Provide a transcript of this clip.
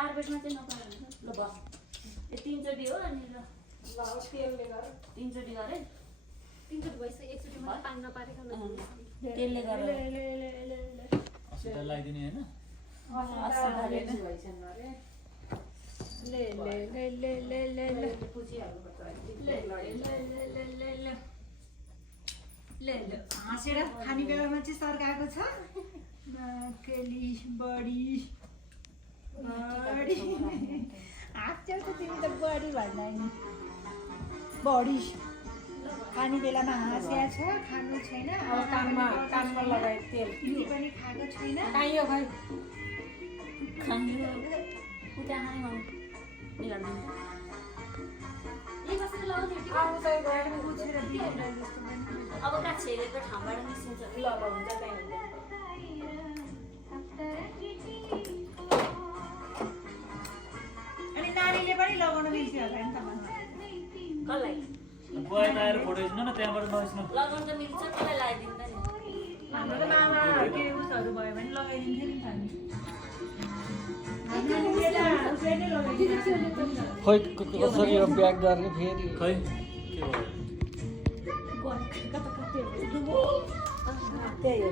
कार्पेटमा चाहिँ नपाएर ल बस यो तीनचोटि हो अनि ल तेलले गर तीनचोटि गरे तीनचोटि भइसक्यो एकचोटि मात्रै पानी नपारेको तेलले गरेर अस्ति लगाइदिने हैन हाँसेर खाने बेलामा चाहिँ सर्काएको छ नक्कली बडी हाँस्छौ त तिमी त बडी भन्दा नि बडी खाने बेलामा हाँस्या छ खानु छैन अब कानमा लगाए तेल तिमी पनि खाएको छैन खाइयो खै खायो उता खाने मन निकाल्नु आउँदै गयो बुझेर बिग्रेर जस्तो पनि अब कहाँ छेलेको ठाउँबाट निस्किन्छ ल हुन्छ त्यही हुन्छ अनि नानीले पनि लगाउन मिल्थ्यो होला नि तपाईँलाई कसलाई बुवा आएर फोटो खिच्नु न त्यहाँबाट नखिच्नु लगाउनु त मिल्छ कसलाई लगाइदिनु त नि हाम्रो त मामा के उसहरू भयो भने लगाइदिन्थ्यो नि त नि खोइ कसरी यो प्याक गर्ने फेरि खै के भयो त्यही हो